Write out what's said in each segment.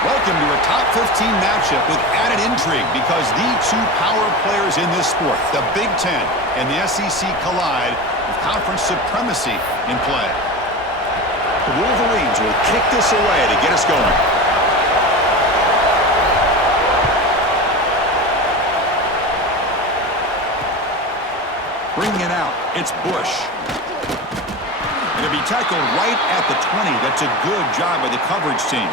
Welcome to a top 15 matchup with added intrigue because the two power players in this sport, the Big Ten and the SEC, collide with conference supremacy in play. The Wolverines will kick this away to get us going. Bringing it out, it's Bush. And it'll be tackled right at the 20. That's a good job by the coverage team.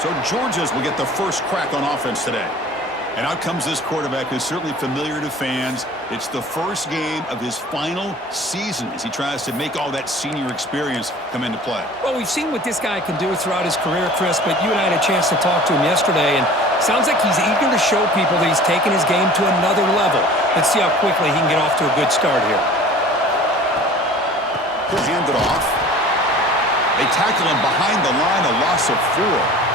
So Georgia's will get the first crack on offense today. And out comes this quarterback who's certainly familiar to fans. It's the first game of his final season as he tries to make all that senior experience come into play. Well, we've seen what this guy can do throughout his career, Chris, but you and I had a chance to talk to him yesterday, and it sounds like he's eager to show people that he's taken his game to another level. Let's see how quickly he can get off to a good start here. He'll hand it off. They tackle him behind the line, a loss of 4.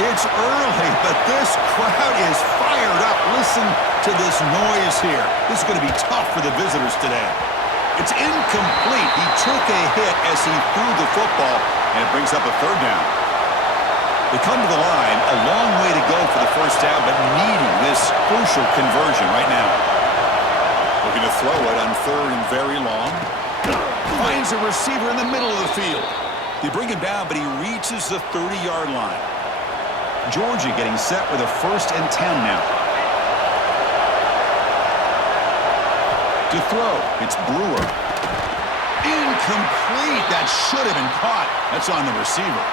It's early, but this crowd is fired up. Listen to this noise here. This is going to be tough for the visitors today. It's incomplete. He took a hit as he threw the football, and it brings up a third down. They come to the line, a long way to go for the first down, but needing this crucial conversion right now. Looking to throw it on third and very long. Finds a receiver in the middle of the field. They bring him down, but he reaches the 30-yard line. Georgia getting set with a 1st and 10 now. To throw, it's Brewer. Incomplete. That should have been caught. That's on the receiver.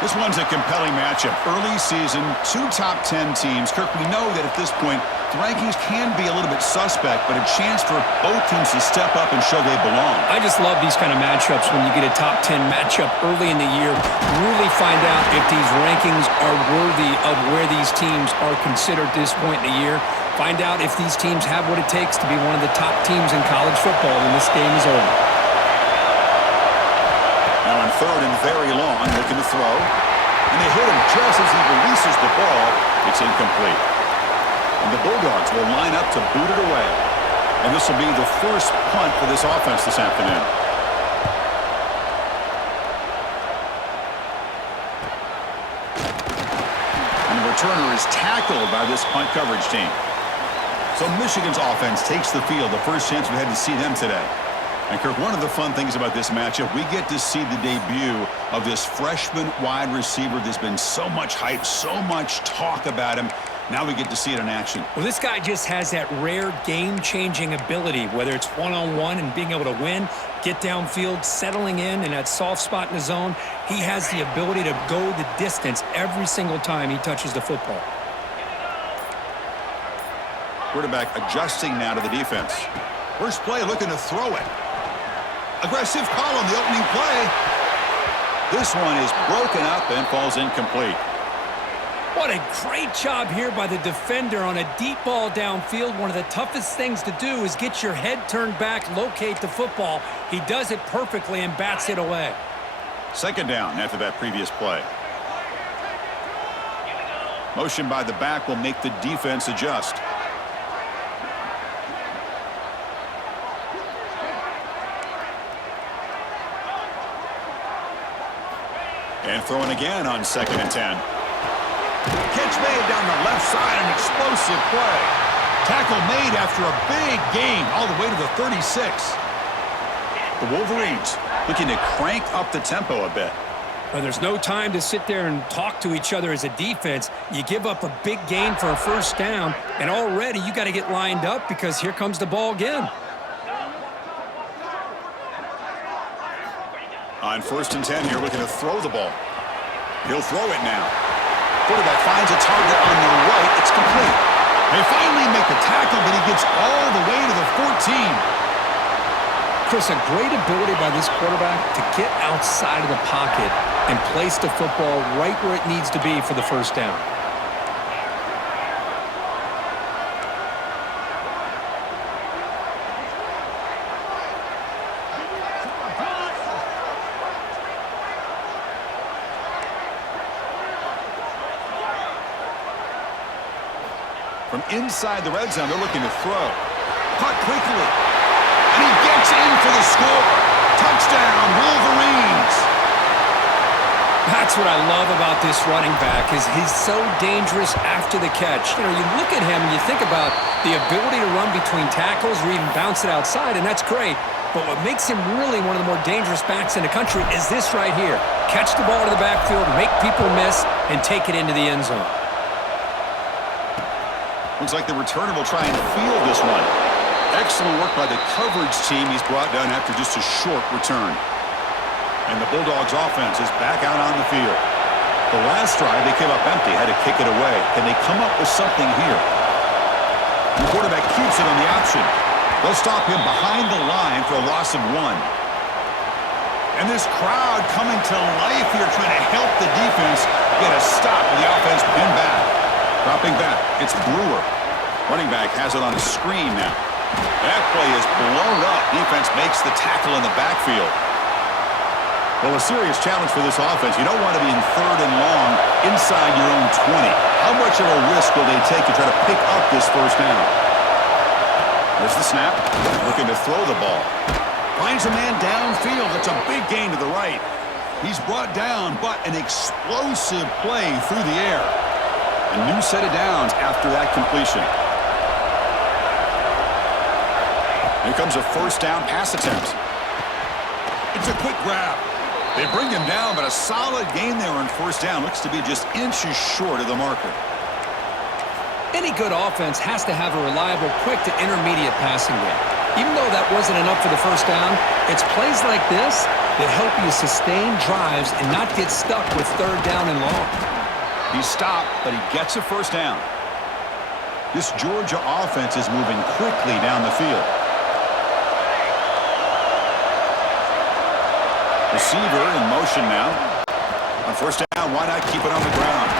This one's a compelling matchup. Early season, 2 top 10 teams. Kirk, we know that at this point, the rankings can be a little bit suspect, but a chance for both teams to step up and show they belong. I just love these kind of matchups when you get a top 10 matchup early in the year. Really find out if these rankings are worthy of where these teams are considered at this point in the year. Find out if these teams have what it takes to be one of the top teams in college football when this game is over. Now on 3rd and very long, looking to throw. And they hit him just as he releases the ball. It's incomplete. And the Bulldogs will line up to boot it away. And this will be the first punt for this offense this afternoon. And the returner is tackled by this punt coverage team. So Michigan's offense takes the field. The first chance we had to see them today. And, Kirk, one of the fun things about this matchup, we get to see the debut of this freshman wide receiver. There's been so much hype, so much talk about him. Now we get to see it in action. Well, this guy just has that rare game-changing ability, whether it's one-on-one and being able to win, get downfield, settling in that soft spot in the zone. He has the ability to go the distance every single time he touches the football. Quarterback adjusting now to the defense. First play looking to throw it. Aggressive call on the opening play. This one is broken up and falls incomplete. What a great job here by the defender on a deep ball downfield. One of the toughest things to do is get your head turned back, locate the football. He does it perfectly and bats it away. 2nd down after that previous play. Motion by the back will make the defense adjust. And throwing again on 2nd and 10. Catch made down the left side, an explosive play. Tackle made after a big gain all the way to the 36. The Wolverines looking to crank up the tempo a bit. Well, there's no time to sit there and talk to each other as a defense. You give up a big gain for a 1st down, and already you got to get lined up because here comes the ball again. On 1st and 10 here, looking to throw the ball. He'll throw it now. Quarterback finds a target on the right. It's complete. They finally make the tackle, but he gets all the way to the 14. Chris, a great ability by this quarterback to get outside of the pocket and place the football right where it needs to be for the 1st down. From inside the red zone, they're looking to throw. Caught quickly. And he gets in for the score. Touchdown, Wolverines. That's what I love about this running back is he's so dangerous after the catch. You know, you look at him and you think about the ability to run between tackles or even bounce it outside, and that's great. But what makes him really one of the more dangerous backs in the country is this right here. Catch the ball to the backfield, make people miss, and take it into the end zone. Looks like the returner will try and field this one. Excellent work by the coverage team he's brought down after just a short return. And the Bulldogs offense is back out on the field. The last drive, they came up empty, had to kick it away. Can they come up with something here? The quarterback keeps it on the option. They'll stop him behind the line for a loss of 1. And this crowd coming to life here, trying to help the defense get a stop with the offense pinned back. Dropping back, it's Brewer. Running back has it on a screen now. That play is blown up. Defense makes the tackle in the backfield. Well, a serious challenge for this offense. You don't want to be in 3rd and long inside your own 20. How much of a risk will they take to try to pick up this first down? There's the snap. Looking to throw the ball. Finds a man downfield. That's a big gain to the right. He's brought down, but an explosive play through the air. A new set of downs after that completion. Here comes a first down pass attempt. It's a quick grab. They bring him down, but a solid gain there on first down. Looks to be just inches short of the marker. Any good offense has to have a reliable, quick to intermediate passing game. Even though that wasn't enough for the first down, it's plays like this that help you sustain drives and not get stuck with 3rd down and long. He stopped, but he gets a first down. This Georgia offense is moving quickly down the field. Receiver in motion now. On first down, why not keep it on the ground?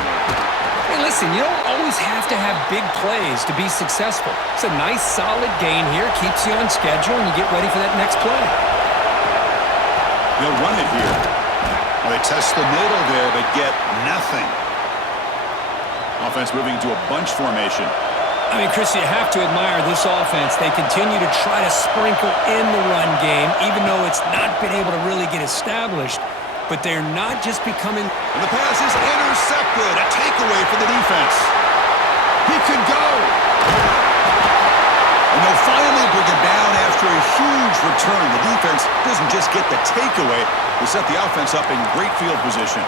Hey, listen, you don't always have to have big plays to be successful. It's a nice, solid gain here. Keeps you on schedule, and you get ready for that next play. They'll run it here. Well, they test the middle there, but get nothing. Offense moving to a bunch formation. I mean, Chris, you have to admire this offense. They continue to try to sprinkle in the run game, even though it's not been able to really get established. But they're not just becoming... And the pass is intercepted. A takeaway for the defense. He could go. And they'll finally bring him down after a huge return. The defense doesn't just get the takeaway. They set the offense up in great field position.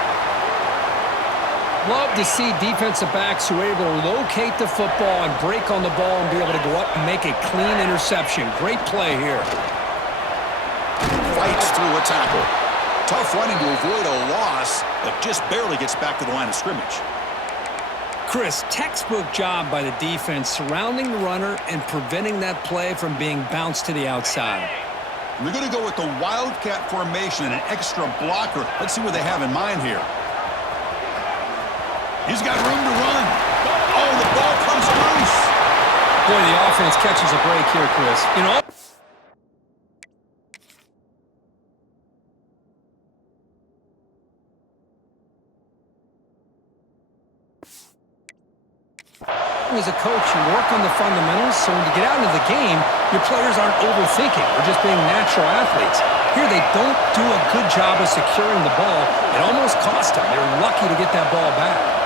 Love to see defensive backs who are able to locate the football and break on the ball and be able to go up and make a clean interception. Great play here. Fights through a tackle. Tough running to avoid a loss, but just barely gets back to the line of scrimmage. Chris, textbook job by the defense surrounding the runner and preventing that play from being bounced to the outside. They're going to go with the Wildcat formation and an extra blocker. Let's see what they have in mind here. He's got room to run. Oh, the ball comes loose. Boy, the offense catches a break here, Chris. You know, as a coach, you work on the fundamentals, so when you get out into the game, your players aren't overthinking or just being natural athletes. Here, they don't do a good job of securing the ball. It almost cost them. They're lucky to get that ball back.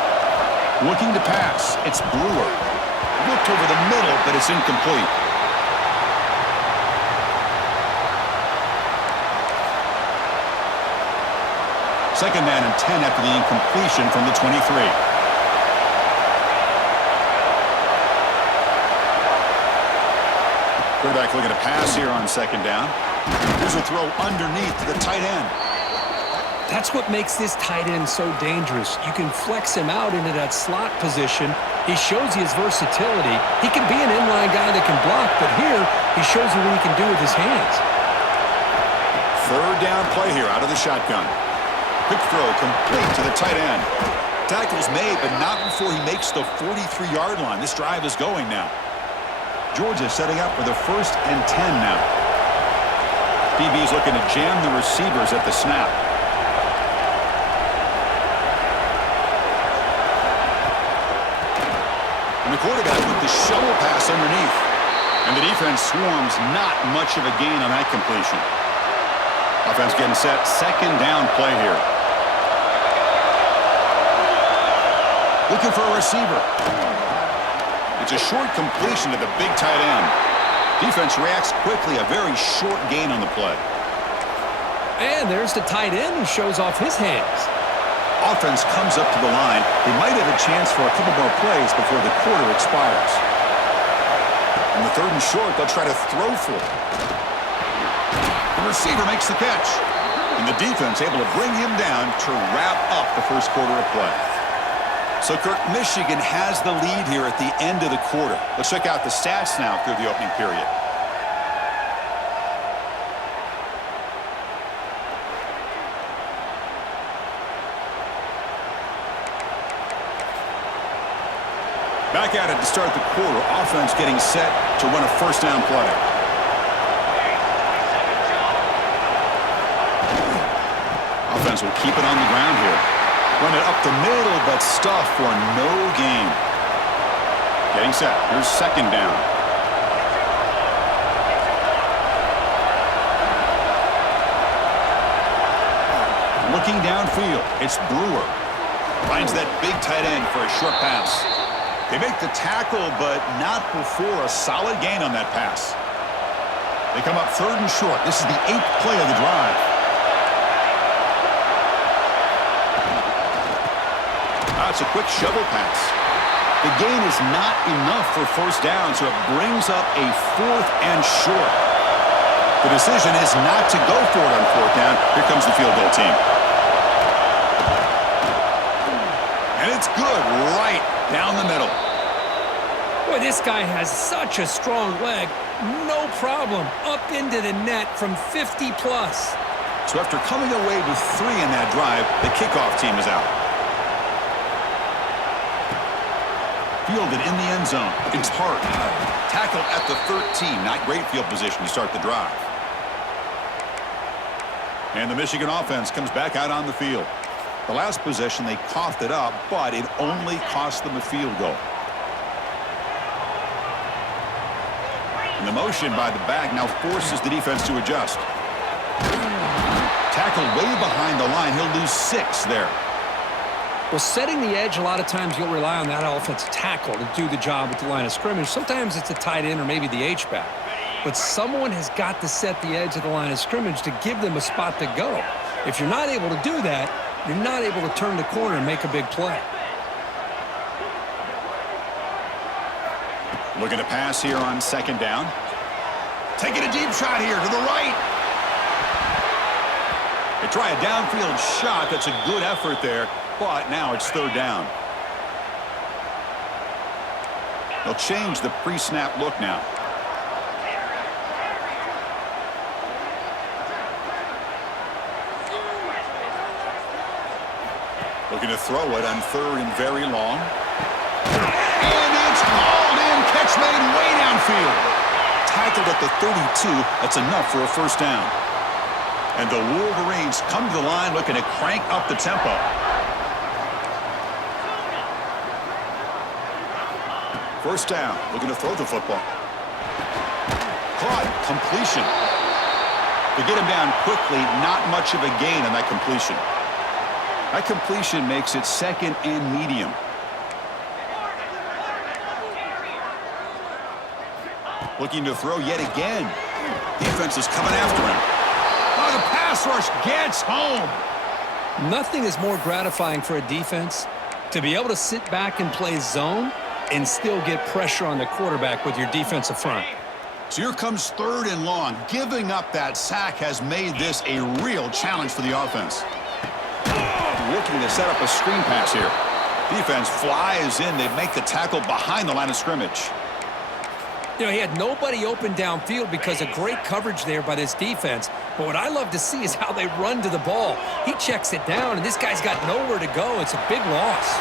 Looking to pass. It's Brewer. Looked over the middle, but it's incomplete. Second down and 10 after the incompletion from the 23. Quarterback looking to pass here on second down. Here's a throw underneath to the tight end. That's what makes this tight end so dangerous. You can flex him out into that slot position. He shows you his versatility. He can be an inline guy that can block, but here he shows you what he can do with his hands. Third down play here out of the shotgun. Quick throw complete to the tight end. Tackle's made, but not before he makes the 43-yard line. This drive is going now. Georgia setting up for the 1st and 10 now. DB's looking to jam the receivers at the snap. And the quarterback with the shovel pass underneath. And the defense swarms, not much of a gain on that completion. Offense getting set, second down play here. Looking for a receiver. It's a short completion to the big tight end. Defense reacts quickly. A very short gain on the play. And there's the tight end who shows off his hands. Offense comes up to the line. They might have a chance for a couple more plays before the quarter expires. On the 3rd and short, they'll try to throw for it. The receiver makes the catch. And the defense able to bring him down to wrap up the first quarter of play. So, Kirk, Michigan has the lead here at the end of the quarter. Let's check out the stats now through the opening period. Back at it to start the quarter. Offense getting set to run a first down play. Offense will keep it on the ground here. Run it up the middle, but stuff for no gain. Getting set. Here's 2nd down. Looking downfield. It's Brewer. Finds that big tight end for a short pass. They make the tackle, but not before a solid gain on that pass. They come up 3rd and short. This is the 8th play of the drive. That's a quick shovel pass. The gain is not enough for first down, so it brings up a 4th and short. The decision is not to go for it on 4th down. Here comes the field goal team. And it's good right down the middle. Boy, this guy has such a strong leg. No problem. Up into the net from 50+. So after coming away with 3 in that drive, the kickoff team is out. Fielded in the end zone. It's Hart. Tackle at the 13. Not great field position to start the drive. And the Michigan offense comes back out on the field. The last possession, they coughed it up, but it only cost them a field goal. And the motion by the back now forces the defense to adjust. Tackled way behind the line. He'll lose 6 there. Well, setting the edge, a lot of times you'll rely on that offensive tackle to do the job at the line of scrimmage. Sometimes it's a tight end or maybe the H-back. But someone has got to set the edge of the line of scrimmage to give them a spot to go. If you're not able to do that, you're not able to turn the corner and make a big play. Looking to pass here on 2nd down. Taking a deep shot here to the right. They try a downfield shot. That's a good effort there. But now it's 3rd down. They'll change the pre-snap look now. Looking to throw it on 3rd and very long. And it's hauled in. Catch made way downfield. Tackled at the 32. That's enough for a first down. And the Wolverines come to the line looking to crank up the tempo. First down, looking to throw the football. Caught, completion. To get him down quickly, not much of a gain on that completion. That completion makes it 2nd and medium. Looking to throw yet again. Defense is coming after him. Oh, the pass rush gets home. Nothing is more gratifying for a defense to be able to sit back and play zone and still get pressure on the quarterback with your defensive front. So here comes 3rd and long. Giving up that sack has made this a real challenge for the offense. Looking to set up a screen pass here. Defense flies in. They make the tackle behind the line of scrimmage. You know, he had nobody open downfield because of great coverage there by this defense. But what I love to see is how they run to the ball. He checks it down, and this guy's got nowhere to go. It's a big loss.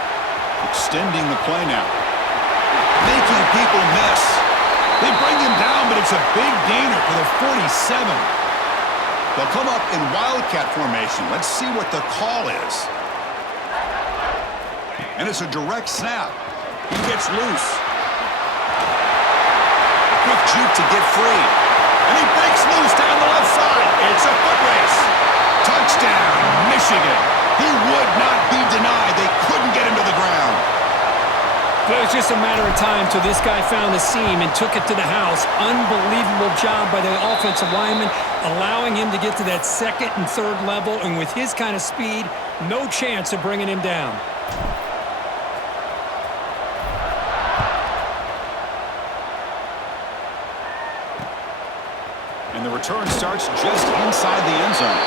Extending the play now. Making people miss. They bring him down, but it's a big gainer for the 47. They'll come up in Wildcat formation. Let's see what the call is. And it's a direct snap. He gets loose. Quick juke to get free. And he breaks loose down the left side. It's a foot race. Touchdown, Michigan. He would not be denied. They couldn't get him to the ground. just a matter of time till this guy found the seam and took it to the house. Unbelievable job by the offensive lineman, allowing him to get to that second and third level, and with his kind of speed, no chance of bringing him down. And the return starts just inside the end zone.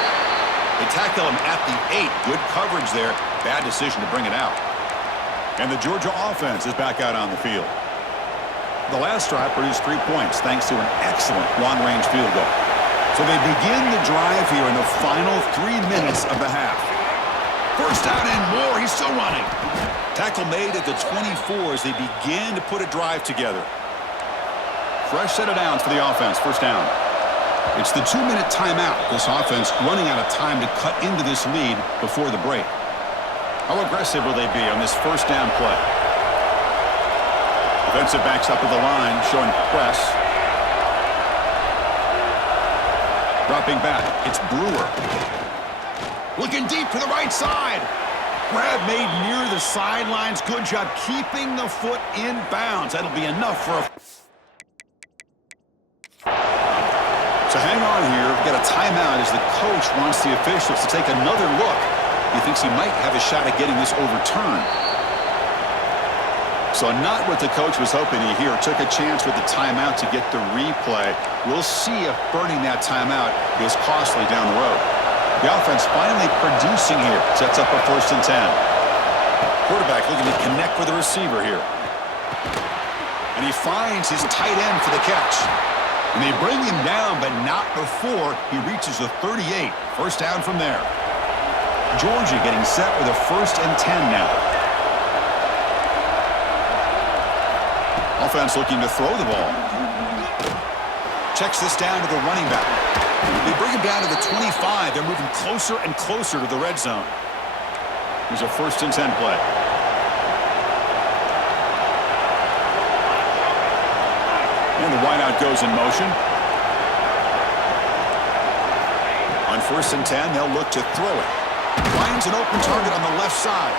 They tackle him at the 8. Good coverage there. Bad decision to bring it out. And the Georgia offense is back out on the field. The last drive produced 3 points thanks to an excellent long-range field goal. So they begin the drive here in the final 3 minutes of the half. First down and more. He's still running. Tackle made at the 24 as they begin to put a drive together. Fresh set of downs for the offense. First down. It's the 2-minute timeout. This offense running out of time to cut into this lead before the break. How aggressive will they be on this first down play? Defensive backs up at the line, showing press. Dropping back, it's Brewer. Looking deep to the right side. Grab made near the sidelines. Good job keeping the foot in bounds. That'll be enough for a... So hang on here. We've got a timeout as the coach wants the officials to take another look. He thinks he might have a shot at getting this overturned. So not what the coach was hoping to hear. Took a chance with the timeout to get the replay. We'll see if burning that timeout is costly down the road. The offense finally producing here. Sets up a 1st and 10. Quarterback looking to connect with the receiver here. And he finds his tight end for the catch. And they bring him down, but not before he reaches the 38. First down from there. Georgia getting set with a 1st and 10 now. Offense looking to throw the ball. Checks this down to the running back. They bring him down to the 25. They're moving closer and closer to the red zone. Here's a 1st and 10 play. And the wideout goes in motion. On 1st and 10, they'll look to throw it. Finds an open target on the left side.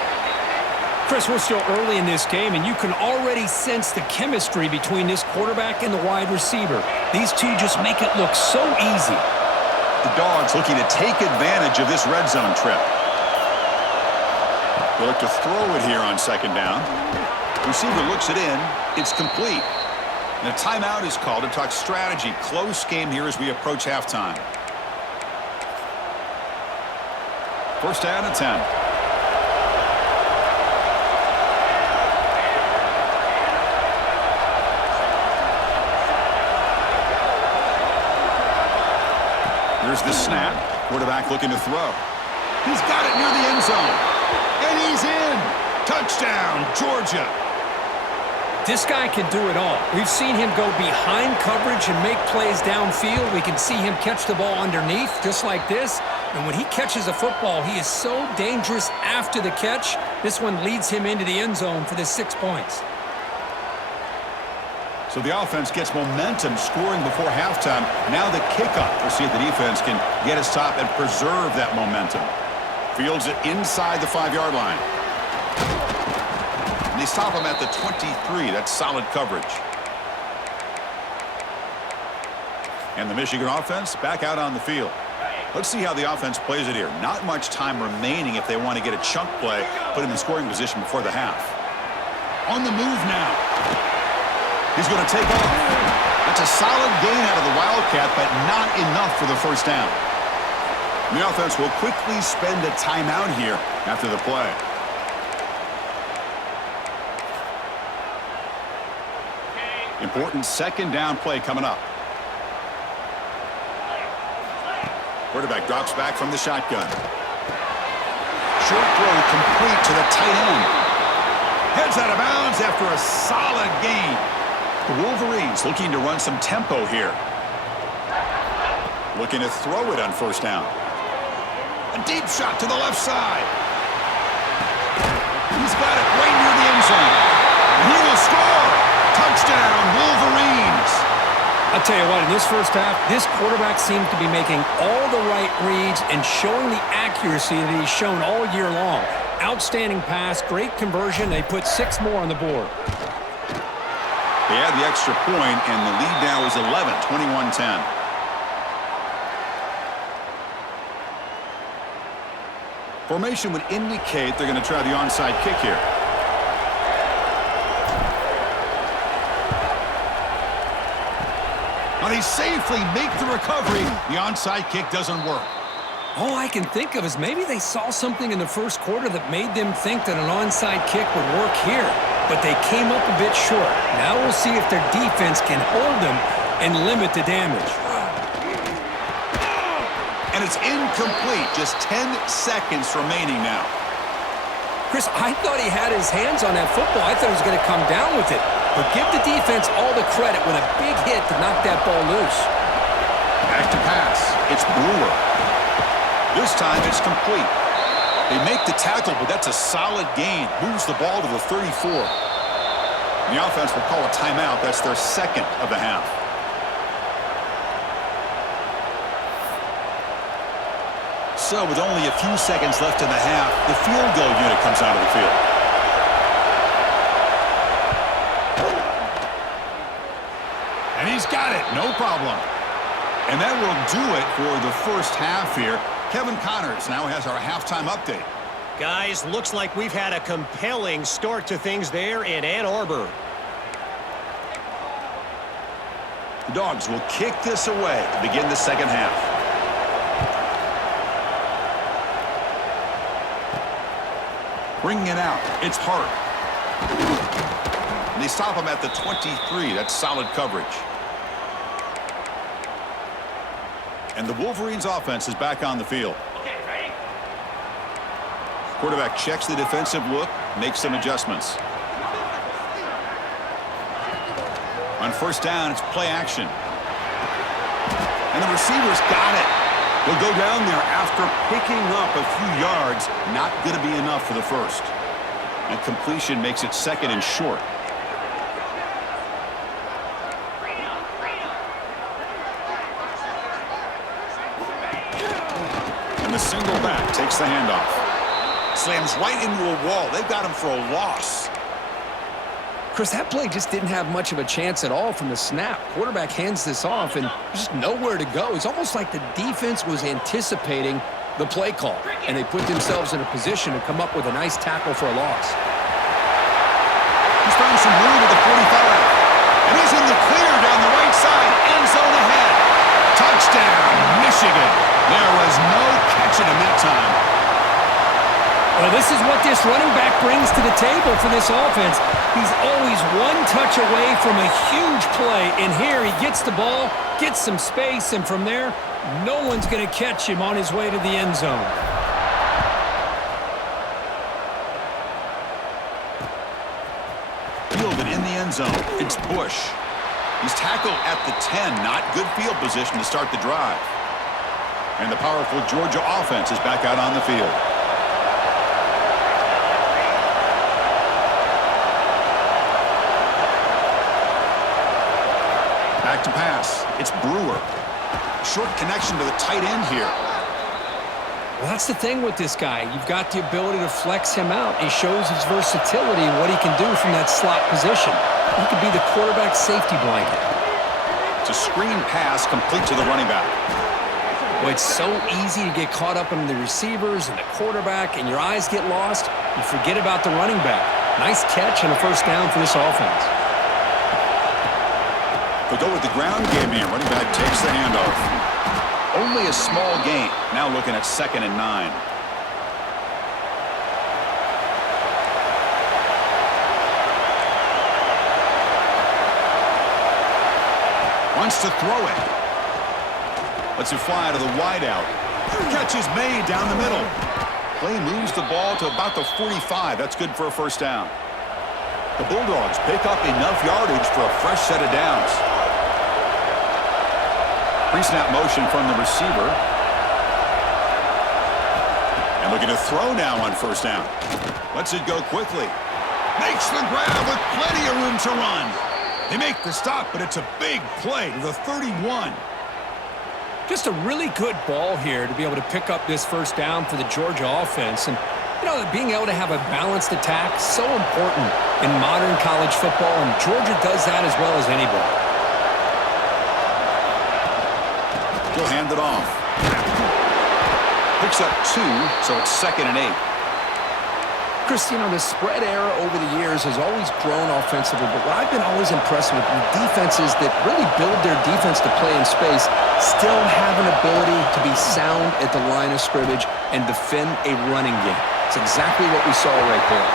Chris, we're still early in this game, and you can already sense the chemistry between this quarterback and the wide receiver. These two just make it look so easy. The Dogs looking to take advantage of this red zone trip. They look to throw it here on 2nd down. Receiver looks it in. It's complete. And a timeout is called to talk strategy. Close game here as we approach halftime. 1st down and 10. Here's the snap. Quarterback looking to throw. He's got it near the end zone. And he's in. Touchdown, Georgia. This guy can do it all. We've seen him go behind coverage and make plays downfield. We can see him catch the ball underneath, just like this. And when he catches a football, he is so dangerous after the catch. This one leads him into the end zone for the 6 points. So the offense gets momentum scoring before halftime. Now the kickoff. We'll see if the defense can get a stop and preserve that momentum. Fields it inside the 5-yard line. And they stop him at the 23. That's solid coverage. And the Michigan offense back out on the field. Let's see how the offense plays it here. Not much time remaining if they want to get a chunk play, put him in scoring position before the half. On the move now. He's going to take off. That's a solid gain out of the Wildcat, but not enough for the 1st down. The offense will quickly spend a timeout here after the play. Important 2nd down play coming up. Quarterback drops back from the shotgun. Short throw complete to the tight end. Heads out of bounds after a solid gain. The Wolverines looking to run some tempo here. Looking to throw it on 1st down. A deep shot to the left side. He's got it right near the end zone. And he will score. Touchdown, Wolverines. I'll tell you what, in this first half, this quarterback seems to be making all the right reads and showing the accuracy that he's shown all year long. outstanding pass, great conversion. They put 6 more on the board. They add the extra point, and the lead now is 11, 21-10. Formation would indicate they're going to try the onside kick here. Now they safely make the recovery. The onside kick doesn't work. All I can think of is maybe they saw something in the first quarter that made them think that an onside kick would work here. But they came up a bit short. Now we'll see if their defense can hold them and limit the damage. And it's incomplete. Just 10 seconds remaining now. Chris, I thought he had his hands on that football. I thought he was going to come down with it. But give the defense all the credit with a big hit to knock that ball loose. Back to pass. It's Brewer. This time it's complete. They make the tackle, but that's a solid gain. Moves the ball to the 34. The offense will call a timeout. That's their second of the half. So with only a few seconds left in the half, the field goal unit comes out of the field. And he's got it. No problem. And that will do it for the first half here. Kevin Connors now has our halftime update. Guys, looks like we've had a compelling start to things there in Ann Arbor. The Dogs will kick this away to begin the second half. Bringing it out. It's Hart. And they stop him at the 23. That's solid coverage. And the Wolverines offense is back on the field. Okay, ready? Quarterback checks the defensive look, makes some adjustments. On first down, it's play action. And the receivers got it. He'll go down there after picking up a few yards. Not going to be enough for the first. And completion makes it second and short. And the single back takes the handoff. Slams right into a wall. They've got him for a loss. Chris, that play just didn't have much of a chance at all from the snap. Quarterback hands this off, and there's just nowhere to go. It's almost like the defense was anticipating the play call, and they put themselves in a position to come up with a nice tackle for a loss. He's found some room at the 45. And he's in the clear down the right side. End zone ahead. Touchdown, Michigan. There was no catching him that time. Well, this is what this running back brings to the table for this offense. He's always one touch away from a huge play, and here he gets the ball, gets some space, and from there, no one's going to catch him on his way to the end zone. Fielded in the end zone. It's Bush. He's tackled at the 10. Not good field position to start the drive. And the powerful Georgia offense is back out on the field. Back to pass. It's Brewer. Short connection to the tight end here. Well, that's the thing with this guy. You've got the ability to flex him out. He shows his versatility and what he can do from that slot position. He could be the quarterback's safety blanket. It's a screen pass complete to the running back. Well, it's so easy to get caught up in the receivers and the quarterback, and your eyes get lost. You forget about the running back. Nice catch and a first down for this offense. They'll go with the ground game here. Running back takes the handoff. Only a small gain. Now looking at 2nd and 9. Wants to throw it. Lets it fly to the wideout. Catch is made down the middle. Play moves the ball to about the 45. That's good for a first down. The Bulldogs pick up enough yardage for a fresh set of downs. Pre-snap motion from the receiver. And looking to throw now on first down. Lets it go quickly. Makes the grab with plenty of room to run. They make the stop, but it's a big play to the 31. Just a really good ball here to be able to pick up this first down for the Georgia offense. And You know, being able to have a balanced attack is so important in modern college football, and Georgia does that as well as anybody. He'll hand it off. Picks up 2, so it's 2nd and 8. Chris, you know, the spread era over the years has always grown offensively, but what I've been always impressed with defenses that really build their defense to play in space still have an ability to be sound at the line of scrimmage and defend a running game. It's exactly what we saw right there.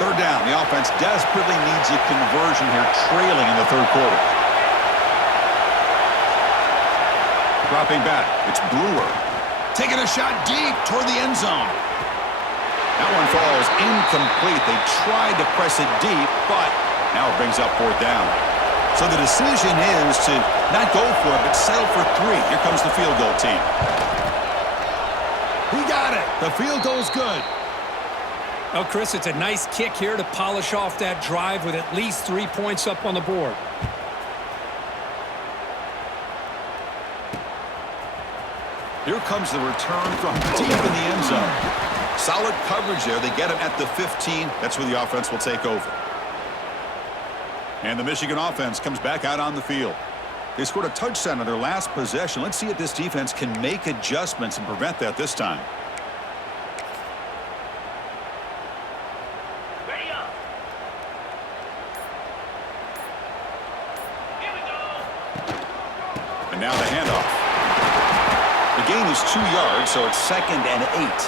Third down. The offense desperately needs a conversion here, trailing in the third quarter. Dropping back, it's Brewer. Taking a shot deep toward the end zone. That one falls incomplete. They tried to press it deep, but now it brings up 4th down. So the decision is to not go for it, but settle for 3. Here comes the field goal team. He got it. The field goal's good. Well, Chris, it's a nice kick here to polish off that drive with at least 3 points up on the board. Here comes the return from deep in the end zone. Solid coverage there. They get him at the 15. That's where the offense will take over. And the Michigan offense comes back out on the field. They scored a touchdown on their last possession. Let's see if this defense can make adjustments and prevent that this time. Ready up. Here we go. And now the handoff. The gain is 2 yards, so it's 2nd and 8.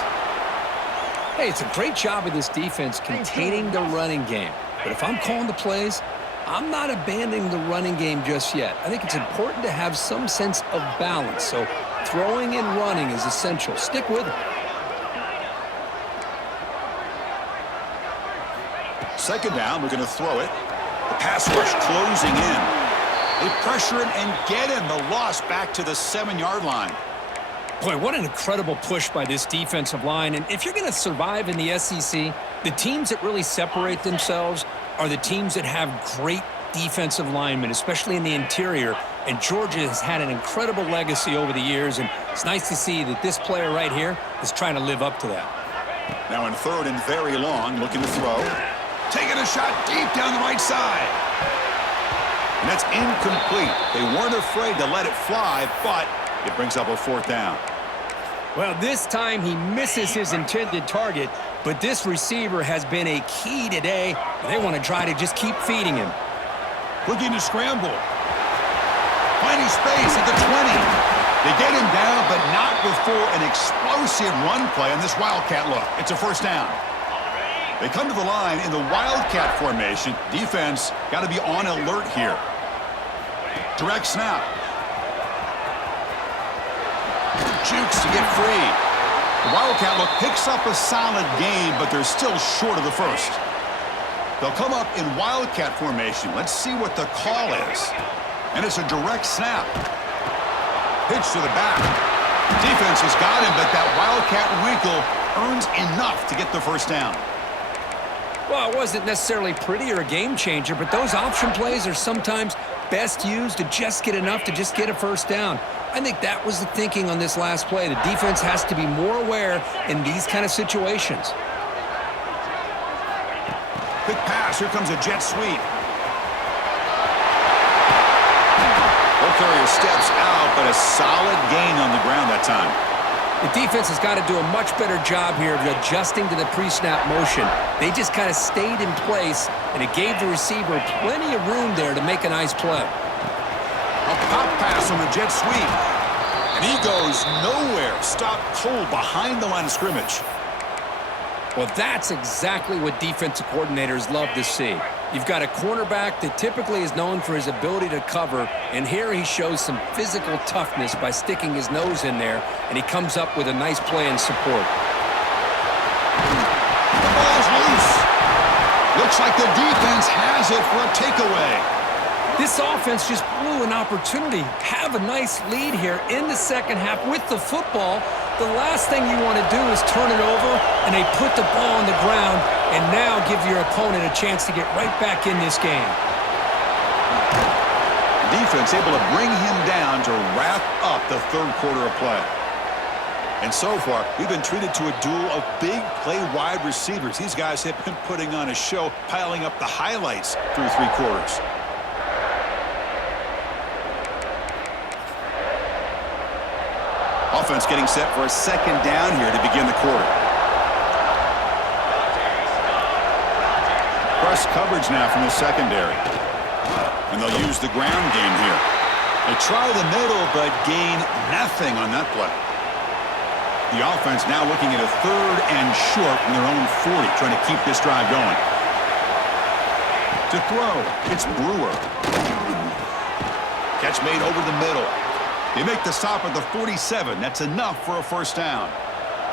Hey, it's a great job of this defense containing the running game. But if I'm calling the plays, I'm not abandoning the running game just yet. I think it's important to have some sense of balance. So throwing and running is essential. Stick with it. 2nd down, we're going to throw it. The pass rush closing in. They pressure him and get him. The loss back to the 7-yard line. Boy, what an incredible push by this defensive line. And if you're going to survive in the SEC, the teams that really separate themselves are the teams that have great defensive linemen, especially in the interior. And Georgia has had an incredible legacy over the years, and it's nice to see that this player right here is trying to live up to that. Now in 3rd and very long, looking to throw. Taking a shot deep down the right side. And that's incomplete. They weren't afraid to let it fly, but it brings up a 4th down. Well, this time he misses his intended target, but this receiver has been a key today. They want to try to just keep feeding him. Looking to scramble. Finding space at the 20. They get him down, but not before an explosive run play on this Wildcat look. It's a 1st down. They come to the line in the Wildcat formation. Defense got to be on alert here. Direct snap. Jukes to get free. The Wildcat look picks up a solid gain, but they're still short of the 1st. They'll come up in Wildcat formation. Let's see what the call is. And it's a direct snap. Pitch to the back. Defense has got him, but that Wildcat wrinkle earns enough to get the 1st down. Well, it wasn't necessarily pretty or a game changer, but those option plays are sometimes best used to just get enough to just get a 1st down. I think that was the thinking on this last play. The defense has to be more aware in these kind of situations. Quick pass. Here comes a jet sweep. Ball carrier steps out, but a solid gain on the ground that time. The defense has got to do a much better job here of adjusting to the pre-snap motion. They just kind of stayed in place, and it gave the receiver plenty of room there to make a nice play. A pop pass on the jet sweep. And he goes nowhere. Stopped cold behind the line of scrimmage. Well, that's exactly what defensive coordinators love to see. You've got a cornerback that typically is known for his ability to cover, and here he shows some physical toughness by sticking his nose in there, and he comes up with a nice play in support. The ball's loose. Looks like the defense has it for a takeaway. This offense just blew an opportunity. Have a nice lead here in the 2nd half with the football. The last thing you want to do is turn it over, and they put the ball on the ground and now give your opponent a chance to get right back in this game. Defense able to bring him down to wrap up the third quarter of play. And so far, we've been treated to a duel of big play wide receivers. These guys have been putting on a show, piling up the highlights through three quarters. Offense getting set for a second down here to begin the quarter. Press coverage now from the secondary. And they'll use the ground game here. They try the middle, but gain nothing on that play. The offense now looking at a third and short from their own 40, trying to keep this drive going. To throw, it's Brewer. Catch made over the middle. They make the stop at the 47. That's enough for a first down.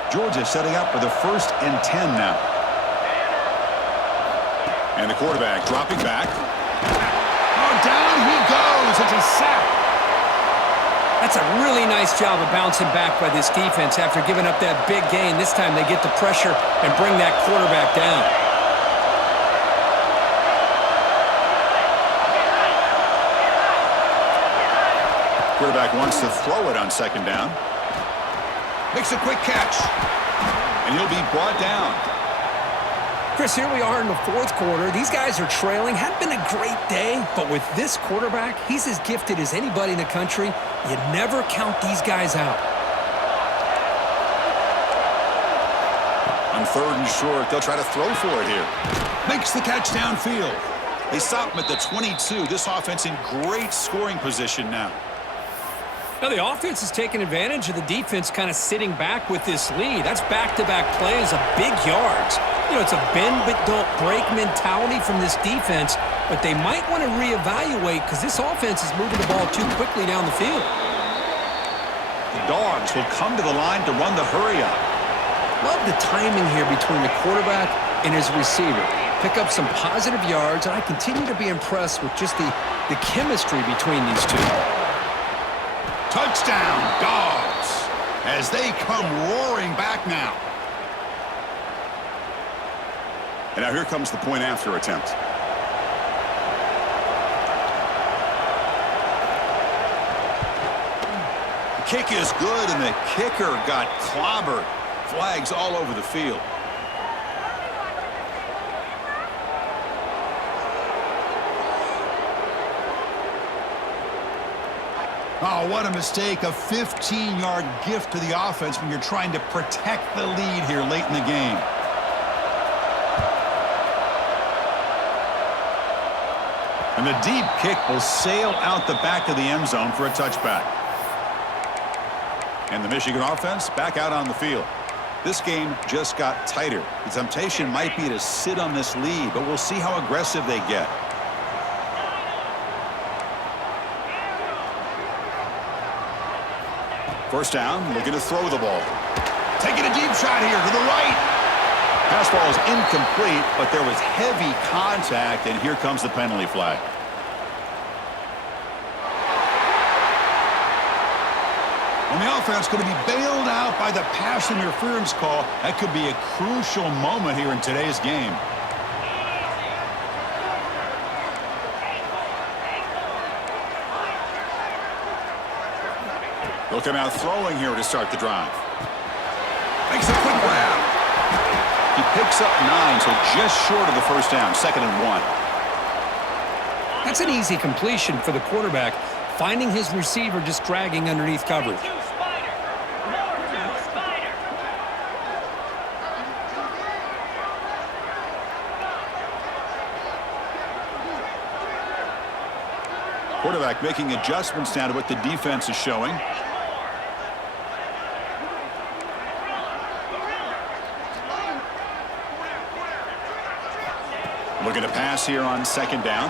Georgia setting up for the 1st and 10 now. And the quarterback dropping back. Oh, down he goes. It's a sack. That's a really nice job of bouncing back by this defense after giving up that big gain. This time they get the pressure and bring that quarterback down. Quarterback wants to throw it on second down. Makes a quick catch. And he'll be brought down. Chris, here we are in the fourth quarter. These guys are trailing. Hadn't been a great day, but with this quarterback, he's as gifted as anybody in the country. You never count these guys out. On third and short, they'll try to throw for it here. Makes the catch downfield. They stop him at the 22. This offense in great scoring position now. Now, the offense is taking advantage of the defense kind of sitting back with this lead. That's back-to-back plays of big yards. You know, it's a bend-but-don't-break mentality from this defense, but they might want to reevaluate because this offense is moving the ball too quickly down the field. The Dogs will come to the line to run the hurry-up. Love the timing here between the quarterback and his receiver. Pick up some positive yards, and I continue to be impressed with just the chemistry between these two. Touchdown, Dogs, as they come roaring back now. And now here comes the point after attempt. The kick is good, and the kicker got clobbered. Flags all over the field. Oh, what a mistake. A 15-yard gift to the offense when you're trying to protect the lead here late in the game. And the deep kick will sail out the back of the end zone for a touchback. And the Michigan offense back out on the field. This game just got tighter. The temptation might be to sit on this lead, but we'll see how aggressive they get. First down, looking to throw the ball. Taking a deep shot here to the right. Pass ball is incomplete, but there was heavy contact, and here comes the penalty flag. And the offense going to be bailed out by the pass interference call. That could be a crucial moment here in today's game. They'll come out throwing here to start the drive. Makes a quick grab. He picks up 9, so just short of the first down, 2nd and 1. That's an easy completion for the quarterback, finding his receiver just dragging underneath coverage. Quarterback making adjustments now to what the defense is showing. Looking to pass here on second down.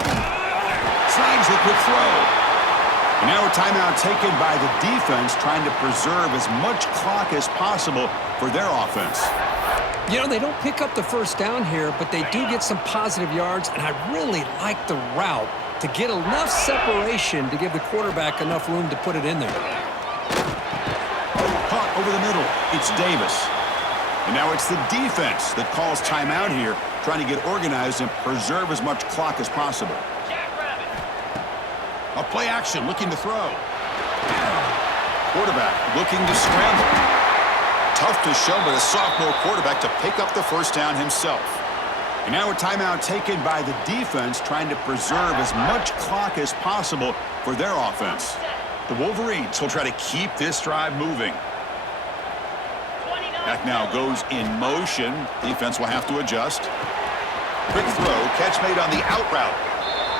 Snags the quick throw. And now a timeout taken by the defense, trying to preserve as much clock as possible for their offense. You know, they don't pick up the first down here, but they do get some positive yards, and I really like the route to get enough separation to give the quarterback enough room to put it in there. Caught over the middle. It's Davis. And now it's the defense that calls timeout here, trying to get organized and preserve as much clock as possible. A play action, looking to throw. Quarterback looking to scramble. Tough to show, but a sophomore quarterback to pick up the first down himself. And now a timeout taken by the defense, trying to preserve as much clock as possible for their offense. The Wolverines will try to keep this drive moving. Back now goes in motion. Defense will have to adjust. Quick throw, catch made on the out route.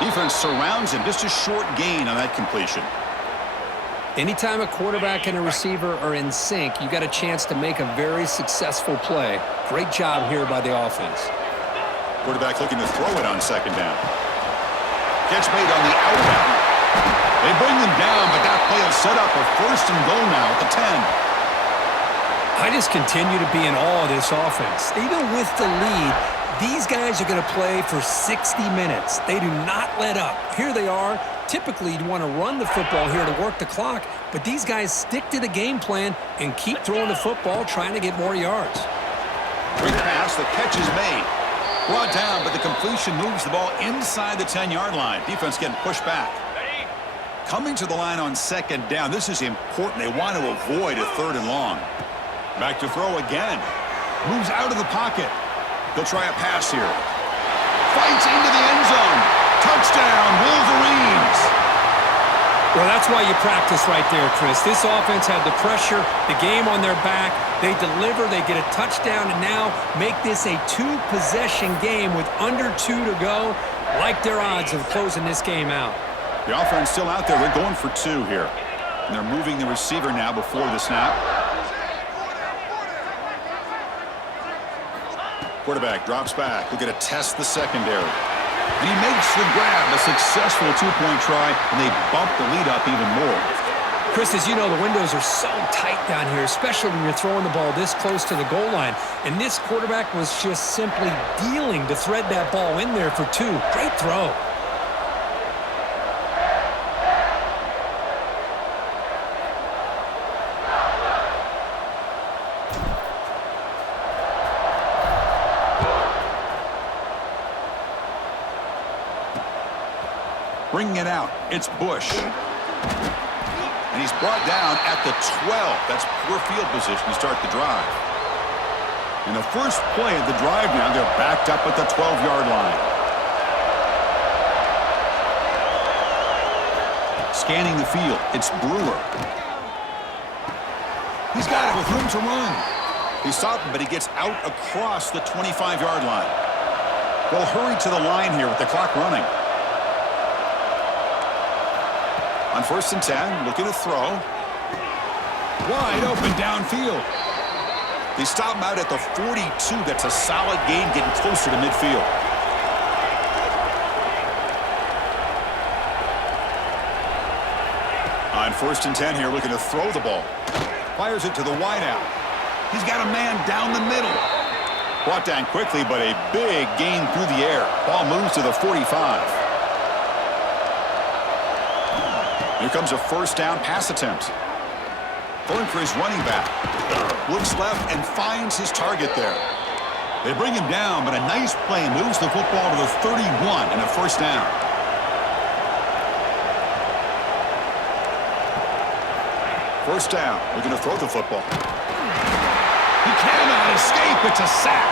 Defense surrounds him, just a short gain on that completion. Anytime a quarterback and a receiver are in sync, you got a chance to make a very successful play. Great job here by the offense. Quarterback looking to throw it on second down. Catch made on the out route. They bring them down, but that play will set up a first and goal now at the 10. I just continue to be in awe of this offense. Even with the lead, these guys are going to play for 60 minutes. They do not let up. Here they are. Typically, you want to run the football here to work the clock, but these guys stick to the game plan and keep throwing the football, trying to get more yards. Quick pass, the catch is made. Brought down, but the completion moves the ball inside the 10-yard line. Defense getting pushed back. Coming to the line on second down, this is important. They want to avoid a third and long. Back to throw again. Moves out of the pocket. They'll try a pass here. Fights into the end zone. Touchdown, Wolverines. Well, that's why you practice right there, Chris. This offense had the pressure, the game on their back. They deliver, they get a touchdown, and now make this a two-possession game with under 2 to go. Like their odds of closing this game out. The offense still out there. They're going for 2 here. And they're moving the receiver now before the snap. Quarterback drops back. Looking to test the secondary. And he makes the grab. A successful 2-point try, and they bump the lead up even more. Chris, as you know, the windows are so tight down here, especially when you're throwing the ball this close to the goal line. And this quarterback was just simply dealing to thread that ball in there for 2. Great throw. Bringing it out, it's Bush. And he's brought down at the 12. That's poor field position to start the drive. In the first play of the drive now, they're backed up at the 12-yard line. Scanning the field, it's Brewer. He's got it with room to run. He stopped him, but he gets out across the 25-yard line. They'll hurry to the line here with the clock running. On 1st and 10, looking to throw. Wide open downfield. They stop him out at the 42. That's a solid gain, getting closer to midfield. On 1st and 10 here, looking to throw the ball. Fires it to the wideout. He's got a man down the middle. Brought down quickly, but a big gain through the air. Ball moves to the 45. Here comes a first down pass attempt. Going for his running back. Looks left and finds his target there. They bring him down, but a nice play moves the football to the 31 and a first down. First down, looking to throw the football. He cannot escape. It's a sack.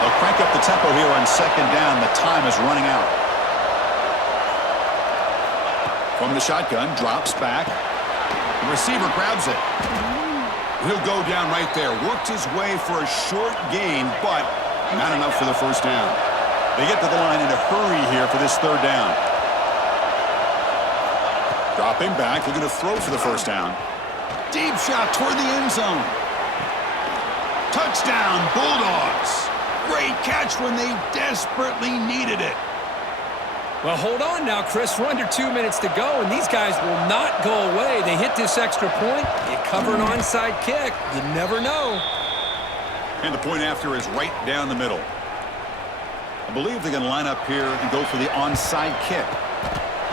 They'll crank up the tempo here on second down. The time is running out. From the shotgun, drops back. The receiver grabs it. He'll go down right there. Worked his way for a short gain, but not enough for the first down. They get to the line in a hurry here for this third down. Dropping back, looking to throw for the first down. Deep shot toward the end zone. Touchdown, Bulldogs. Great catch when they desperately needed it. Well, hold on now, Chris. We're under 2 minutes to go, and these guys will not go away. They hit this extra point. You cover an onside kick. You never know. And the point after is right down the middle. I believe they're going to line up here and go for the onside kick.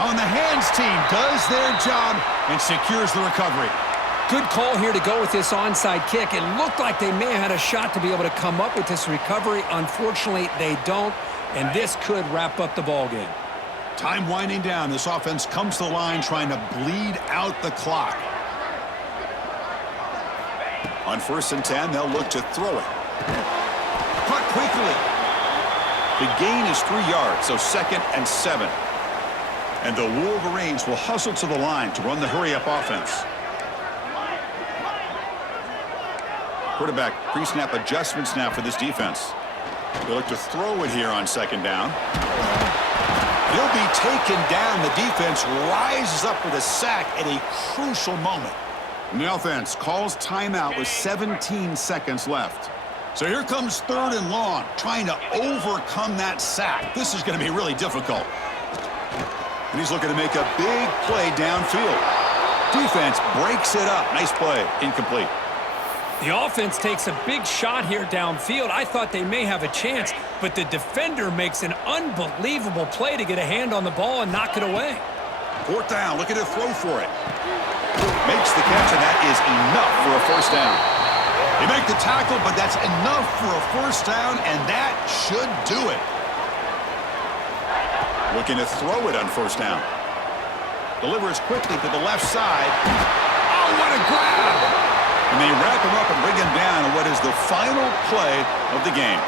On the hands team does their job and secures the recovery. Good call here to go with this onside kick. It looked like they may have had a shot to be able to come up with this recovery. Unfortunately, they don't, and this could wrap up the ball game. Time winding down. This offense comes to the line trying to bleed out the clock. On 1st and 10, they'll look to throw it. Caught quickly. The gain is 3 yards, so 2nd and 7. And the Wolverines will hustle to the line to run the hurry-up offense. Quarterback pre-snap adjustments now for this defense. They look to throw it here on 2nd down. He'll be taken down. The defense rises up with a sack at a crucial moment. And the offense calls timeout with 17 seconds left. So here comes 3rd and long, trying to overcome that sack. This is going to be really difficult. And he's looking to make a big play downfield. Defense breaks it up. Nice play. Incomplete. The offense takes a big shot here downfield. I thought they may have a chance, but the defender makes an unbelievable play to get a hand on the ball and knock it away. 4th down, looking to throw for it. Makes the catch, and that is enough for a 1st down. They make the tackle, but that's enough for a 1st down, and that should do it. Looking to throw it on 1st down. Delivers quickly to the left side. Oh, what a grab! And they wrap him up and bring him down in what is the final play of the game.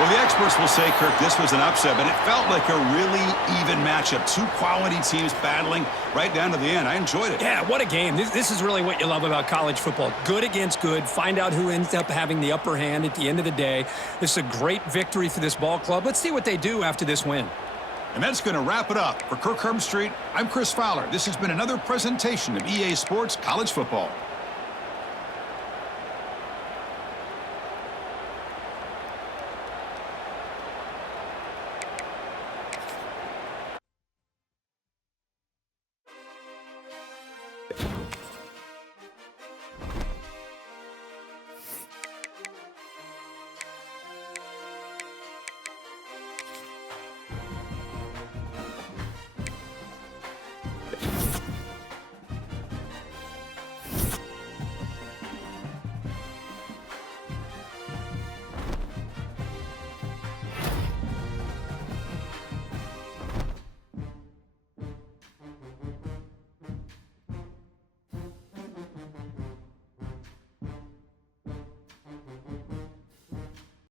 Well, the experts will say, Kirk, this was an upset, but it felt like a really even matchup. 2 quality teams battling right down to the end. I enjoyed it. Yeah, what a game. This is really what you love about college football. Good against good. Find out who ends up having the upper hand at the end of the day. This is a great victory for this ball club. Let's see what they do after this win. And that's going to wrap it up. For Kirk Street, I'm Chris Fowler. This has been another presentation of EA Sports College Football.